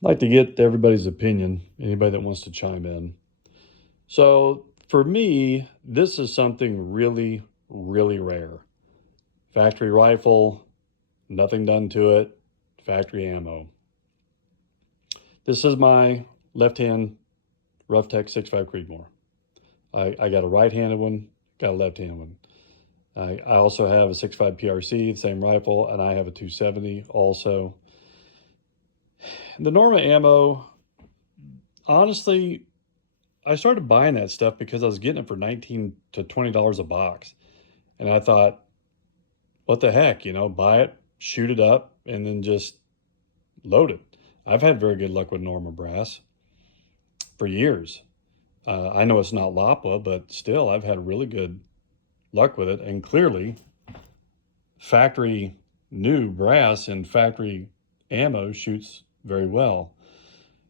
I'd like to get everybody's opinion, anybody that wants to chime in. So, for me, this is something really, really rare. Factory rifle, nothing done to it, factory ammo. This is my left hand Roughtech 6.5 Creedmoor. I got a right handed one, got a left handed one. I also have a 6.5 PRC, the same rifle, and I have a 270 also. The Norma ammo, honestly, I started buying that stuff because I was getting it for $19 to $20 a box. And I thought, what the heck, buy it, shoot it up, and then just load it. I've had very good luck with Norma brass for years. I know it's not Lapua, but still, I've had really good luck with it. And clearly, factory new brass and factory ammo shoots very well.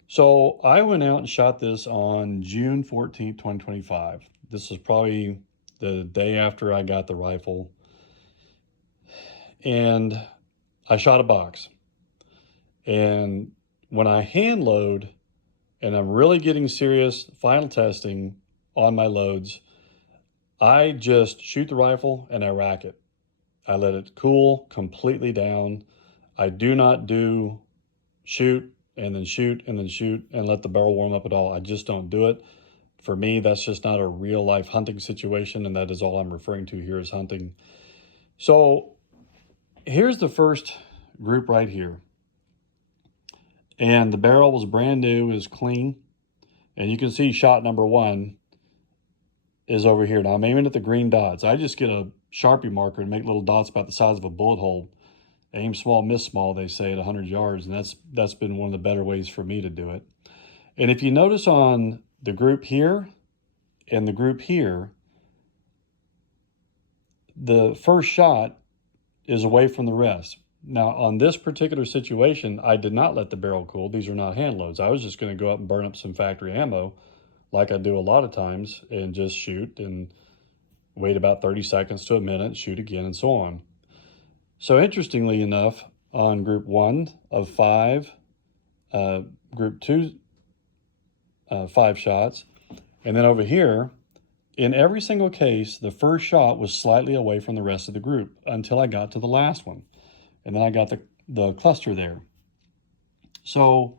So I went out and shot this on June 14th, 2025. This was probably the day after I got the rifle. And I shot a box. And when I hand load and I'm really getting serious final testing on my loads, I just shoot the rifle and I rack it. I let it cool completely down. I do not do shoot and then shoot and then shoot and let the barrel warm up at all. I just don't do it. For me, that's just not a real life hunting situation, and that is all I'm referring to here is hunting. So here's the first group right here. And the barrel was brand new, is clean. And you can see shot number one is over here. Now I'm aiming at the green dots. I just get a Sharpie marker and make little dots about the size of a bullet hole. Aim small, miss small, they say, at 100 yards. And that's been one of the better ways for me to do it. And if you notice on the group here and the group here, the first shot is away from the rest. Now, on this particular situation, I did not let the barrel cool. These are not hand loads. I was just going to go up and burn up some factory ammo like I do a lot of times and just shoot and wait about 30 seconds to a minute, shoot again, and so on. So interestingly enough, on group 1 of 5, group 2, 5 shots, and then over here, in every single case, the first shot was slightly away from the rest of the group until I got to the last one. And then I got the cluster there. So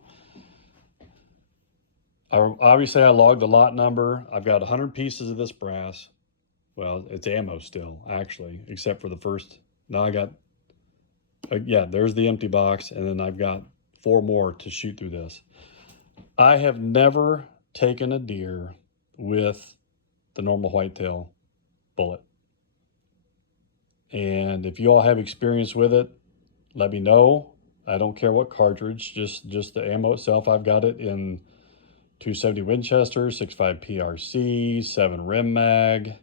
obviously I logged the lot number. I've got 100 pieces of this brass. Well, it's ammo still, actually, except for the first. Now I got, yeah, there's the empty box, and then I've got 4 more to shoot through this. I have never taken a deer with the Norma Whitetail bullet. And if you all have experience with it, let me know. I don't care what cartridge, just the ammo itself. I've got it in 270 Winchester, 6.5 PRC, 7 Rim Mag.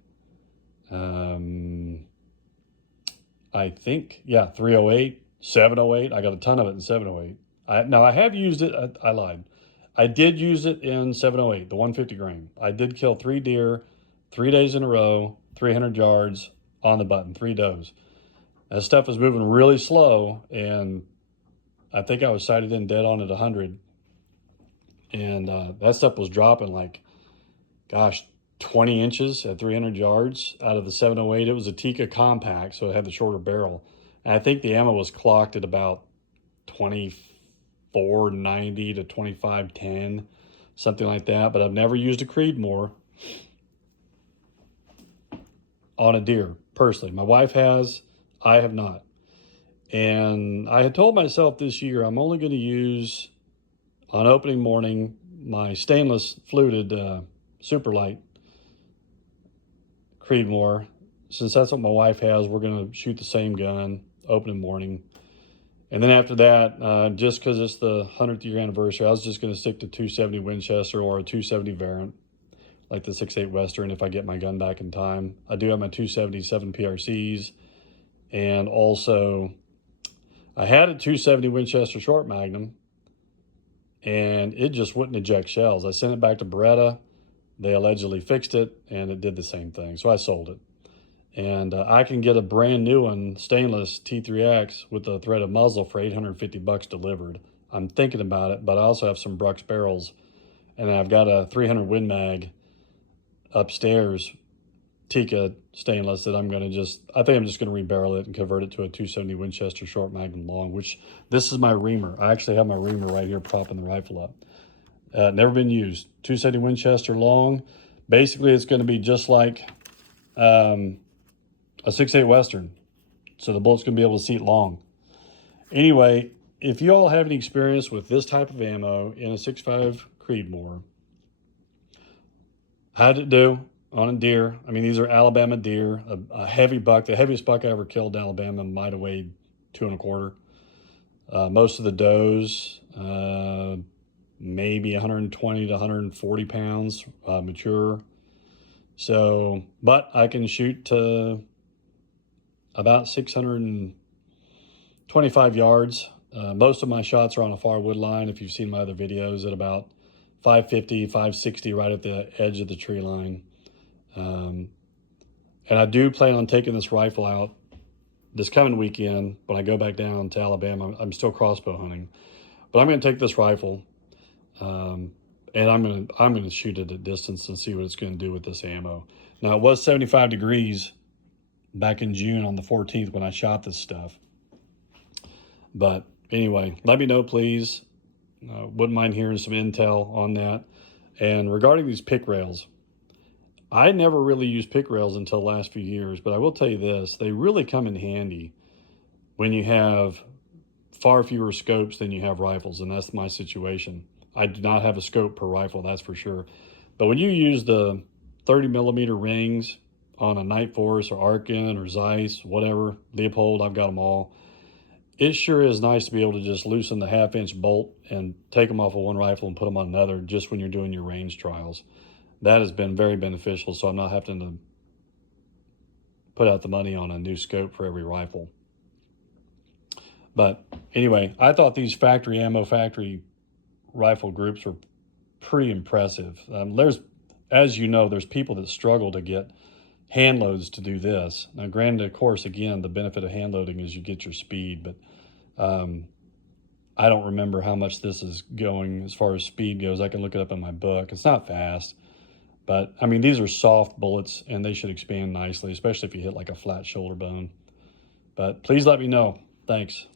I think, yeah, 308, 708. I got a ton of it in 708. Now I have used it, I lied. I did use it in 708, the 150 grain. I did kill 3 deer, 3 days in a row, 300 yards on the button, 3 does. That stuff was moving really slow, and I think I was sighted in dead on at 100. And that stuff was dropping like, gosh, 20 inches at 300 yards out of the 708. It was a Tikka compact, so it had the shorter barrel. And I think the ammo was clocked at about 2490 to 2510, something like that. But I've never used a Creedmoor on a deer, personally. My wife has. I have not. And I had told myself this year I'm only going to use, on opening morning, my stainless fluted super light Creedmoor. Since that's what my wife has, we're going to shoot the same gun opening morning. And then after that, just because it's the 100th year anniversary, I was just going to stick to 270 Winchester or a 270 variant, like the 6.8 Western, if I get my gun back in time. I do have my 277 PRCs. And also, I had a 270 Winchester short magnum, and it just wouldn't eject shells. I sent it back to Beretta. They allegedly fixed it, and it did the same thing. So I sold it. And I can get a brand new one, stainless T3X with a threaded muzzle for $850 delivered. I'm thinking about it, but I also have some Brux barrels, and I've got a 300 Win Mag upstairs, Tikka stainless, that I'm going to I think I'm just going to rebarrel it and convert it to a 270 Winchester short magnum long, which this is my reamer. I actually have my reamer right here propping the rifle up. Never been used. 270 Winchester long. Basically, it's going to be just like a 6.8 Western. So the bullet's going to be able to seat long. Anyway, if you all have any experience with this type of ammo in a 6.5 Creedmoor, how did it do on a deer? I mean, these are Alabama deer, a heavy buck. The heaviest buck I ever killed in Alabama might have weighed 2.25. Most of the does, maybe 120 to 140 pounds, mature. So, but I can shoot to about 625 yards. Most of my shots are on a far wood line. If you've seen my other videos, at about 550, 560, right at the edge of the tree line. And I do plan on taking this rifle out this coming weekend when I go back down to Alabama. I'm still crossbow hunting, but I'm going to take this rifle, and I'm going to shoot it at distance and see what it's going to do with this ammo. Now, it was 75 degrees back in June on the 14th when I shot this stuff. But anyway, let me know, please. Wouldn't mind hearing some intel on that. And regarding these pick rails, I never really used pick rails until the last few years, but I will tell you this, they really come in handy when you have far fewer scopes than you have rifles, and that's my situation. I do not have a scope per rifle, that's for sure. But when you use the 30 millimeter rings on a Night Force or Arkin or Zeiss, whatever, Leopold, I've got them all. It sure is nice to be able to just loosen the 1/2 inch bolt and take them off of one rifle and put them on another just when you're doing your range trials. That has been very beneficial, so I'm not having to put out the money on a new scope for every rifle. But anyway, I thought these factory ammo, factory rifle groups were pretty impressive. There's, as you know, there's people that struggle to get hand loads to do this. Now, granted, of course, again, the benefit of hand loading is you get your speed, but I don't remember how much this is going as far as speed goes. I can look it up in my book. It's not fast, but I mean, these are soft bullets and they should expand nicely, especially if you hit like a flat shoulder bone. But please let me know. Thanks.